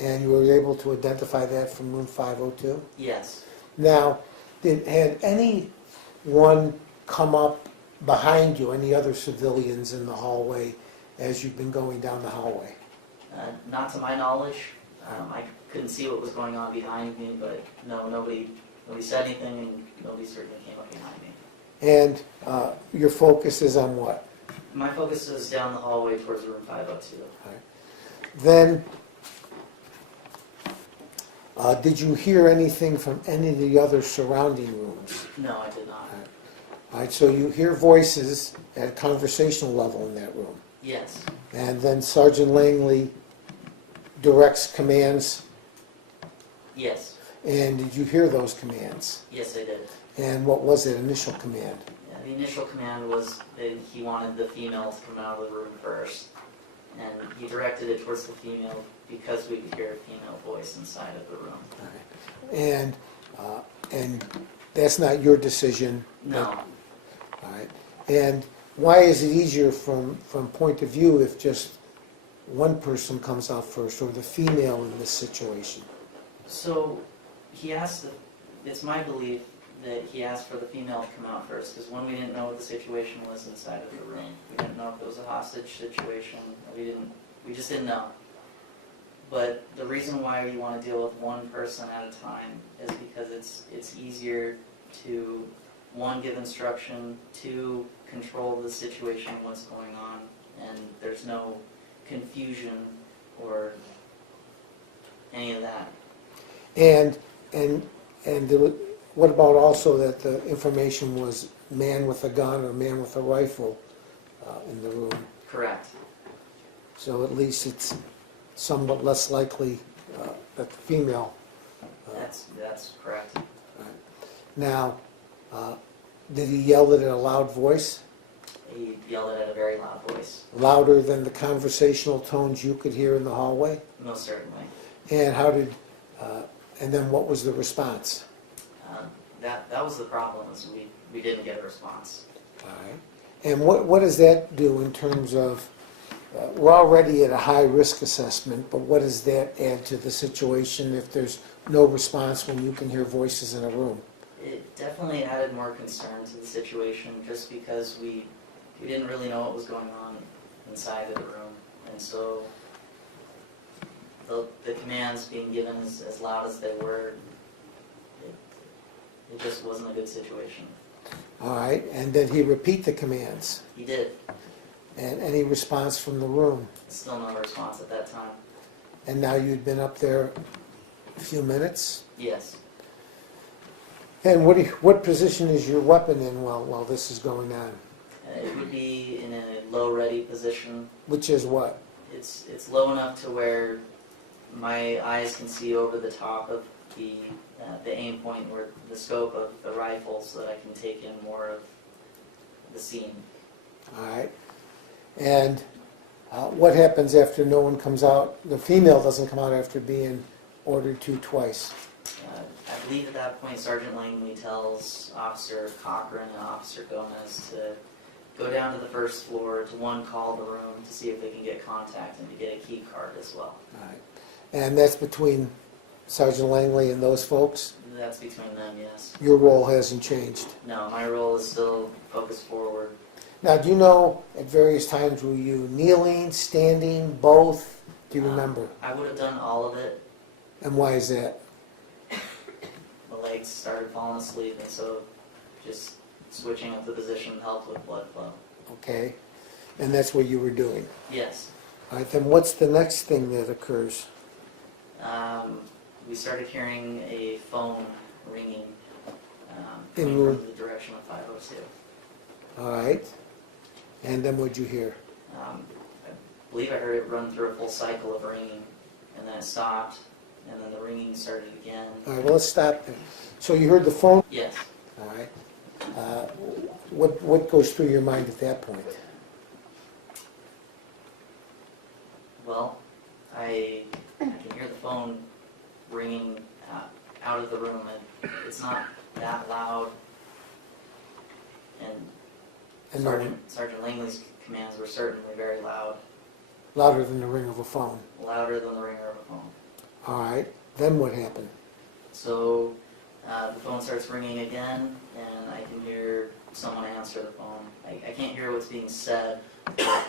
And you were able to identify that from room 502? Yes. Now, had anyone come up behind you, any other civilians in the hallway, as you've been going down the hallway? Not to my knowledge. I couldn't see what was going on behind me, but no, nobody said anything, and nobody certainly came up behind me. And your focus is on what? My focus is down the hallway towards room 502. All right. Then, did you hear anything from any of the other surrounding rooms? No, I did not. All right, so you hear voices at a conversational level in that room. Yes. And then Sergeant Langley directs commands. Yes. And did you hear those commands? Yes, I did. And what was that initial command? Yeah, the initial command was that he wanted the female to come out of the room first. And he directed it towards the female because we could hear a female voice inside of the room. All right. And that's not your decision? No. All right. And why is it easier from point of view if just one person comes out first, or the female in this situation? So he asked, it's my belief that he asked for the female to come out first, because when we didn't know what the situation was inside of the room. We didn't know if it was a hostage situation. We just didn't know. But the reason why you want to deal with one person at a time is because it's easier to, one, give instruction, two, control the situation, what's going on, and there's no confusion or any of that. And there was, what about also that the information was man with a gun or man with a rifle in the room? Correct. So at least it's somewhat less likely that the female... That's correct. Right. Now, did he yell it in a loud voice? He yelled it at a very loud voice. Louder than the conversational tones you could hear in the hallway? Most certainly. And how did, and then what was the response? That was the problem, is we didn't get a response. All right. And what does that do in terms of, we're already at a high risk assessment, but what does that add to the situation if there's no response when you can hear voices in a room? It definitely added more concern to the situation, just because we didn't really know what was going on inside of the room. And so the commands being given as loud as they were, it just wasn't a good situation. All right. And did he repeat the commands? He did. And any response from the room? Still no response at that time. And now you'd been up there a few minutes? Yes. And what position is your weapon in while this is going on? It would be in a low ready position. Which is what? It's low enough to where my eyes can see over the top of the aim point, or the scope of the rifle, so that I can take in more of the scene. All right. And what happens after no one comes out? The female doesn't come out after being ordered to twice. I believe at that point Sergeant Langley tells Officer Cochran and Officer Gomez to go down to the first floor to call the room to see if they can get contact and to get a key card as well. All right. And that's between Sergeant Langley and those folks? That's between them, yes. Your role hasn't changed? No, my role is still focused forward. Now, do you know at various times were you kneeling, standing, both? Do you remember? I would have done all of it. And why is that? The legs started falling asleep, and so just switching up the position helped with blood flow. Okay. And that's what you were doing? Yes. All right, then what's the next thing that occurs? We started hearing a phone ringing In coming room- from the direction of 502. All right. And then what'd you hear? I believe I heard it run through a full cycle of ringing, and then it stopped, and then the ringing started again. All right, well, let's stop there. So you heard the phone? Yes. All right. What goes through your mind at that point? Well, I can hear the phone ringing out of the room, and it's not that loud. And no one- Sergeant Langley's commands were certainly very loud, Louder than the ring of a phone. louder than the ringer of a phone. All right. Then what happened? So the phone starts ringing again, and I can hear someone answer the phone. I can't hear what's being said, but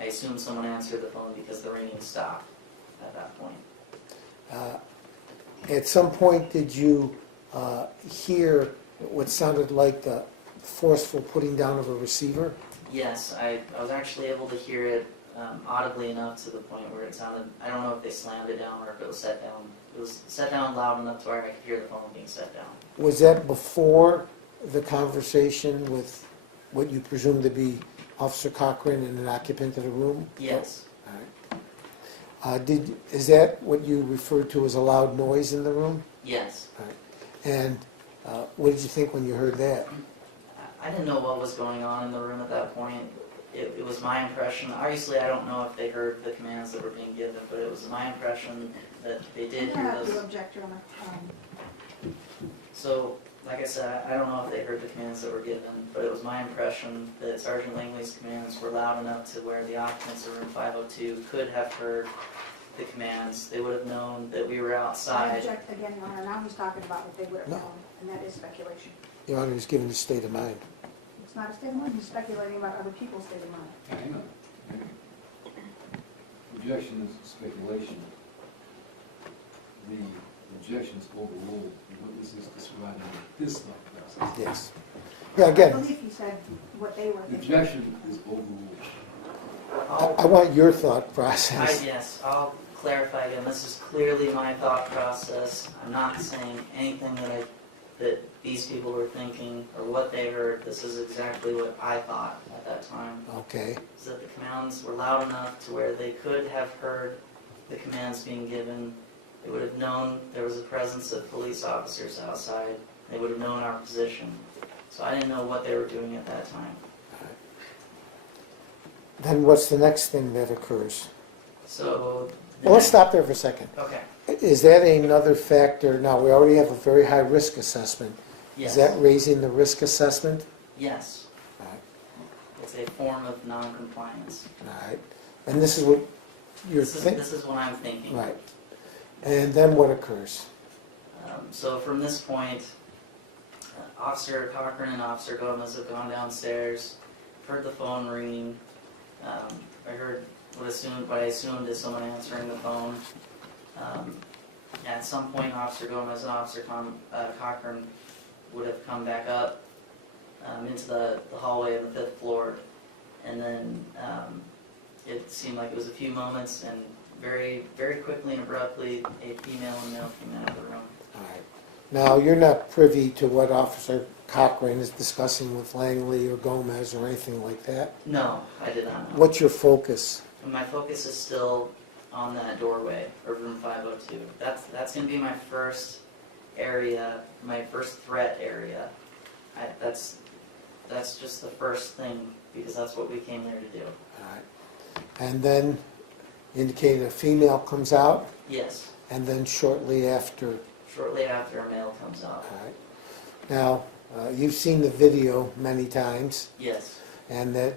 I assume someone answered the phone because the ringing stopped at that point. At some point, did you hear what sounded like the forceful putting down of a receiver? Yes, I was actually able to hear it audibly enough to the point where it sounded, I don't know if they slammed it down or if it was set down. It was set down loud enough to where I could hear the phone being set down. Was that before the conversation with what you presume to be Officer Cochran and an occupant of the room? Yes. All right. Is that what you referred to as a loud noise in the room? Yes. All right. And what did you think when you heard that? I didn't know what was going on in the room at that point. It was my impression, obviously I don't know if they heard the commands that were being given, but it was my impression that they did hear those. You object, Your Honor. So, like I said, I don't know if they heard the commands that were given, but it was my impression that Sergeant Langley's commands were loud enough to where the occupants of room 502 could have heard the commands. They would have known that we were I outside. object again, Your Honor. Now he's talking about what they would have No. known, and that is speculation. Your Honor is given a state of mind. It's not a state of mind, he's speculating about other people's state of mind. Hang on. Objection is speculation. The objection is overruled. The witness is describing this thought process. Yes. Yeah, I again, believe he said what they were The thinking. objection is overruled. I want your thought process. Yes, I'll clarify again. This is clearly my thought process. I'm not saying anything that these people were thinking or what they heard. This is exactly what I thought at that time. Okay. Is that the commands were loud enough to where they could have heard the commands being given. They would have known there was a presence of police officers outside. They would have known our position. So I didn't know what they were doing at that time. Then what's the next thing that occurs? So... Well, let's stop there for a second. Okay. Is that another factor? Now, we already have a very high risk assessment. Yes. Is that raising the risk assessment? Yes. All right. It's a form of non-compliance. All right. And this is what you're thinking? This is what I'm thinking. Right. And then what occurs? So from this point, Officer Cochran and Officer Gomez have gone downstairs, heard the phone ringing. I heard what I assumed is someone answering the phone. At some point, Officer Gomez and Officer Cochran would have come back up into the hallway on the 5th floor, and then it seemed like it was a few moments, and very, very quickly and abruptly, a female and male came out of the room. All right. Now, you're not privy to what Officer Cochran is discussing with Langley or Gomez or anything like that? No, I did not know. What's your focus? And my focus is still on that doorway, or room 502. That's going to be my first area, my first threat area. That's just the first thing, because that's what we came there to do. All right. And then indicated a female comes out? Yes. And then shortly after? Shortly after, a male comes out. All right. Now, you've seen the video many times. Yes. and that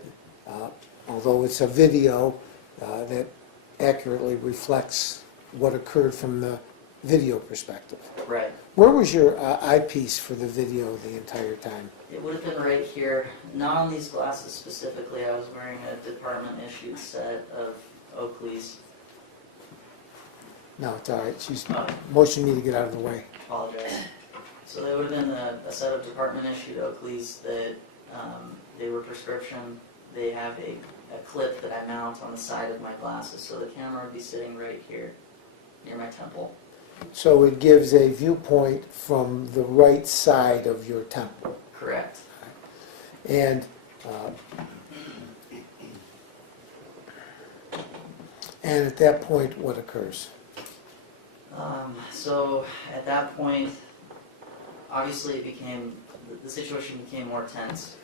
although it's a video, that accurately reflects what occurred from the video perspective. Right. Where was your eyepiece for the video the entire time? It would have been right here, not on these glasses specifically. I was wearing a department-issued set of Oakley's. No, it's all right. She's motioning me to get out of the way. Apologize. So they would have been a set of department-issued Oakleys that they were prescription. They have a clip that I mount on the side of my glasses, so the camera would be sitting right here near my temple. So it gives a viewpoint from the right side of your temple. Correct. And at that point, what occurs? So at that point, obviously the situation became more tense.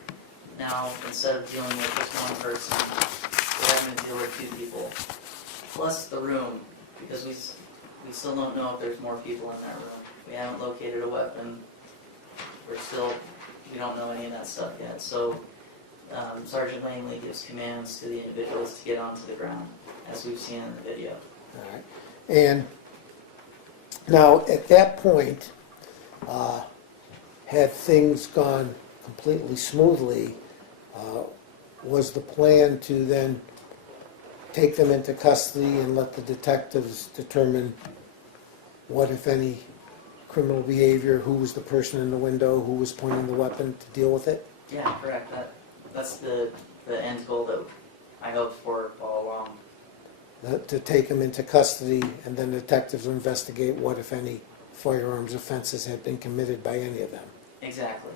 Now, instead of dealing with just one person, we're having to deal with 2 people, plus the room, because we still don't know if there's more people in that room. We haven't located a weapon. We don't know any of that stuff yet. So Sergeant Langley gives commands to the individuals to get onto the ground, as we've seen in the video. All right. And now, at that point, had things gone completely smoothly, was the plan to then take them into custody and let the detectives determine what, if any, criminal behavior, who was the person in the window, who was pointing the weapon, to deal with it? Yeah, correct. That's the end goal that I hoped for all along. To take them into custody, and then the detectives investigate what, if any, firearms offenses had been committed by any of them. Exactly.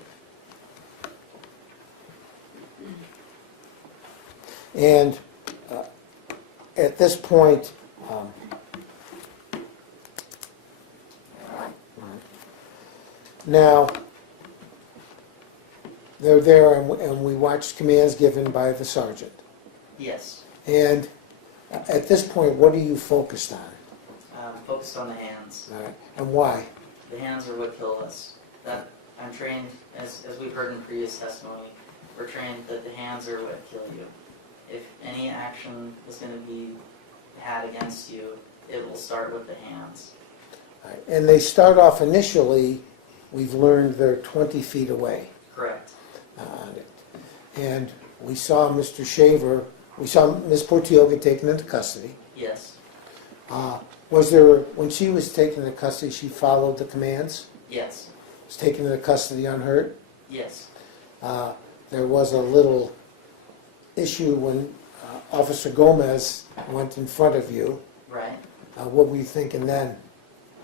And at this point, now, they're there and we watched commands given by the sergeant. Yes. And at this point, what are you focused on? Focused on the hands. All right. And why? The hands are what kill us. That I'm trained, as we've heard in previous testimony, we're trained that the hands are what kill you. If any action is going to be had against you, it will start with the hands. All right. And they start off initially, we've learned they're 20 feet away. Correct. On it. And we saw Mr. Shaver, we saw Ms. Portillo get taken into custody. Yes. Was there, when she was taken into custody, she followed the commands? Yes. Was taken into custody unhurt? Yes. There was a little issue when Officer Gomez went in front of you. Right. What were you thinking then?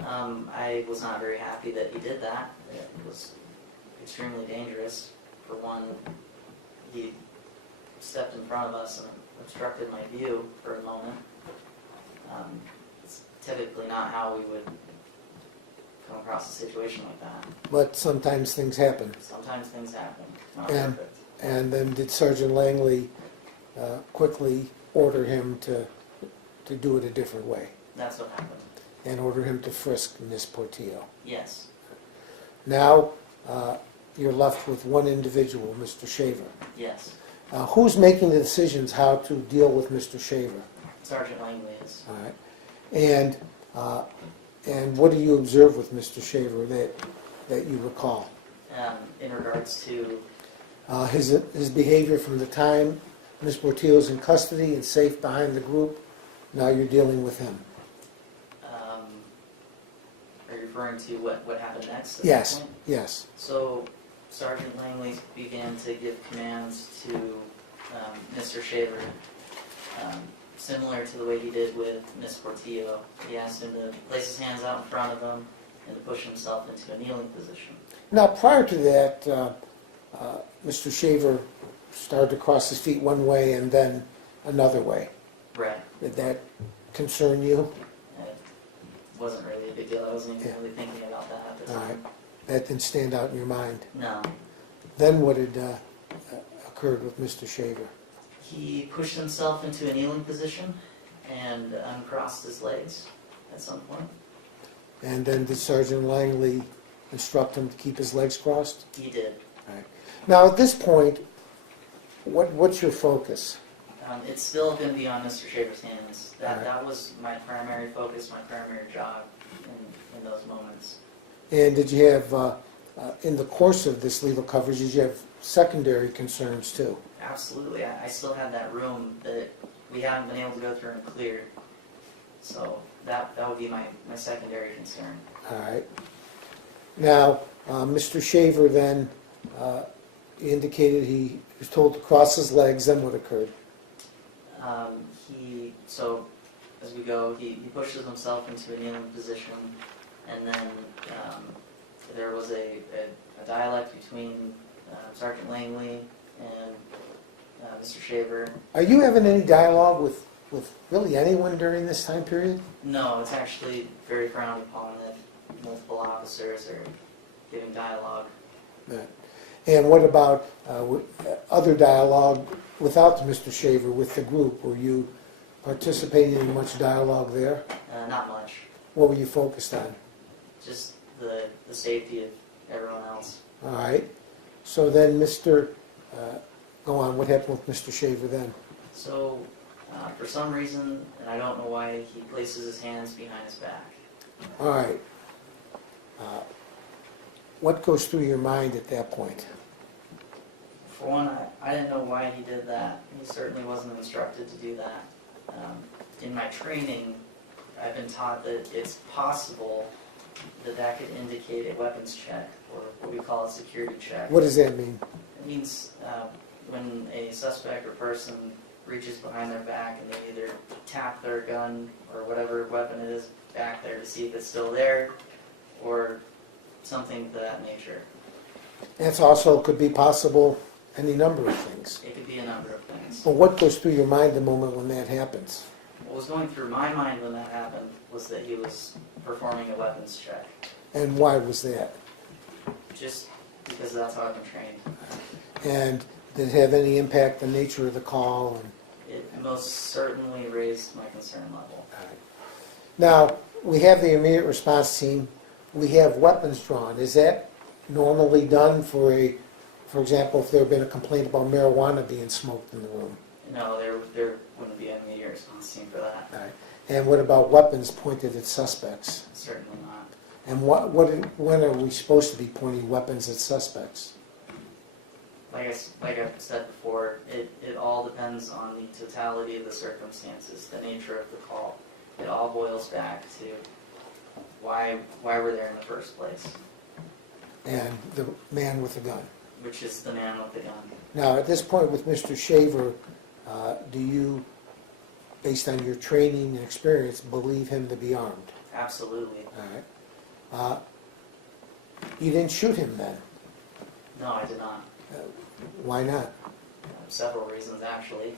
I was not very happy that he did that. It was extremely dangerous. For one, he stepped in front of us and obstructed my view for a moment. It's typically not how we would come across a situation like that. But sometimes things happen. Sometimes things happen. Not And, perfect. and then did Sergeant Langley quickly order him to do it a different way? That's what happened. And order him to frisk Ms. Portillo? Yes. Now, you're left with one individual, Mr. Shaver. Yes. Who's making the decisions how to deal with Mr. Shaver? Sergeant Langley is. All right. And what do you observe with Mr. Shaver that you recall? In regards to His behavior from the time Ms. Portillo's in custody and safe behind the group, now you're dealing with him. Are you referring to what happened next? At Yes, that point? yes. So Sergeant Langley began to give commands to Mr. Shaver, similar to the way he did with Ms. Portillo. He asked him to place his hands out in front of him and to push himself into a kneeling position. Now, prior to that, Mr. Shaver started to cross his feet one way and then another way. Right. Did that concern you? It wasn't really a big deal. I wasn't even really thinking about that at the All time. right. That didn't stand out in your mind. No. Then what had occurred with Mr. Shaver? He pushed himself into a kneeling position and uncrossed his legs at some point. And then did Sergeant Langley instruct him to keep his legs crossed? He did. All right. Now, at this point, What's your focus? It's still going to be on Mr. Shaver's hands. That was my primary focus, my primary job in those moments. And did you have, in the course of this legal coverage, did you have secondary concerns too? Absolutely. I still had that room that we haven't been able to go through and clear. So that would be my secondary concern. All right. Now, Mr. Shaver then indicated he was told to cross his legs, then what occurred? So as we go, he pushes himself into a kneeling position, and then there was a dialect between Sergeant Langley and Mr. Shaver. Are you having any dialogue with really anyone during this time period? No, it's actually very frowned upon that multiple officers are giving dialogue. Right. And what about other dialogue without Mr. Shaver with the group? Were you participating in much dialogue there? Not much. What were you focused on? Just the safety of everyone else. All right. So then go on, what happened with Mr. Shaver then? So, for some reason, and I don't know why, he places his hands behind his back. All right. What goes through your mind at that point? For one, I didn't know why he did that. He certainly wasn't instructed to do that. In my training, I've been taught that it's possible that could indicate a weapons check, or what we call a security check. What does that mean? It means when a suspect or person reaches behind their back and they either tap their gun or whatever weapon it is back there to see if it's still there, or something to that nature. That's also could be possible any number of things. It could be a number of things. But what goes through your mind the moment when that happens? What was going through my mind when that happened was that he was performing a weapons check. And why was that? Just because that's how I've been trained. And did it have any impact on the nature of the call? It most certainly raised my concern level. Now, we have the immediate response team. We have weapons drawn. Is that normally done for example, if there had been a complaint about marijuana being smoked in the room? No, there wouldn't be an immediate response team for that. Right. And what about weapons pointed at suspects? Certainly not. And when are we supposed to be pointing weapons at suspects? Like I've said before, it all depends on the totality of the circumstances, the nature of the call. It all boils back to why we're there in the first place. And the man with the gun. Which is the man with the gun. Now, at this point with Mr. Shaver, do you, based on your training and experience, believe him to be armed? Absolutely. All right. You didn't shoot him then? No, I did not. Why not? Several reasons, actually.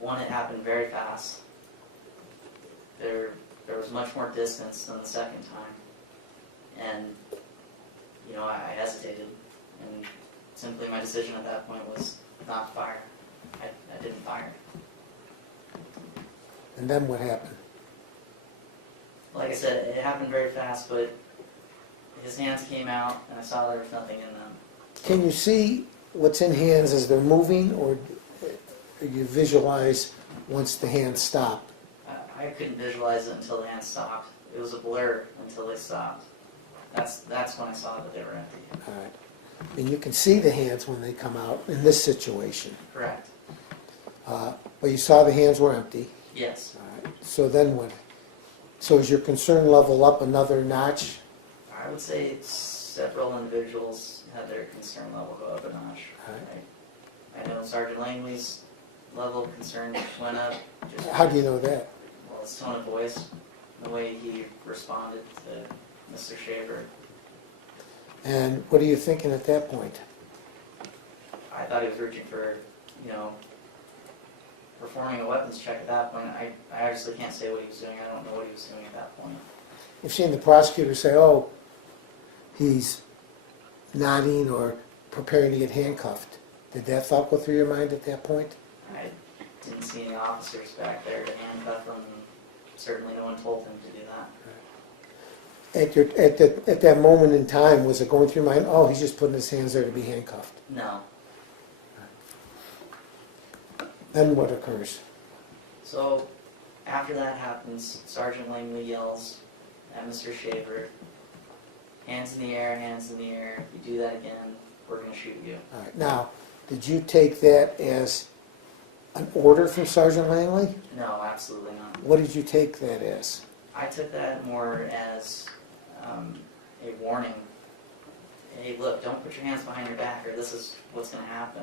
One, it happened very fast. There was much more distance than the second time. And, I hesitated. And simply my decision at that point was not to fire. I didn't fire. And then what happened? Like I said, it happened very fast, but his hands came out and I saw there was nothing in them. Can you see what's in hands as they're moving, or you visualize once the hands stop? I couldn't visualize it until the hands stopped. It was a blur until they stopped. That's when I saw that they were empty. All right. And you can see the hands when they come out in this situation. Correct. But you saw the hands were empty. Yes. All right. So then what? So is your concern level up another notch? I would say several individuals had their concern level go up a notch. All right. I know Sergeant Langley's level of concern went up. How do you know that? Well, his tone of voice, the way he responded to Mr. Shaver. And what are you thinking at that point? I thought he was reaching for, performing a weapons check at that point. I obviously can't say what he was doing. I don't know what he was doing at that point. You've seen the prosecutor say, oh, he's nodding or preparing to get handcuffed. Did that thought go through your mind at that point? I didn't see any officers back there to handcuff him. Certainly no one told him to do that. At that moment in time, was it going through your mind, oh, he's just putting his hands there to be handcuffed? No. Then what occurs? So after that happens, Sergeant Langley yells at Mr. Shaver, hands in the air, hands in the air. If you do that again, we're going to shoot you. All right. Now, did you take that as an order from Sergeant Langley? No, absolutely not. What did you take that as? I took that more as a warning. Hey, look, don't put your hands behind your back or this is what's going to happen.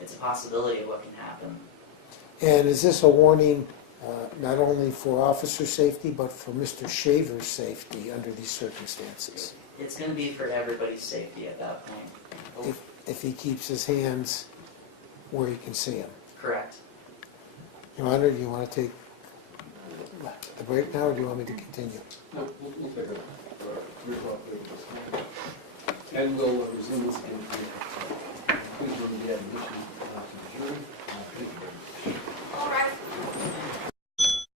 It's a possibility of what can happen. And is this a warning not only for officer safety, but for Mr. Shaver's safety under these circumstances? It's going to be for everybody's safety at that point. If he keeps his hands where you can see him. Correct. Your Honor, do you want to take the break now, or do you want me to continue? No, we'll take a 3 o'clock break. And we'll resume this again. Please remember the admission to the jury. Thank you very much.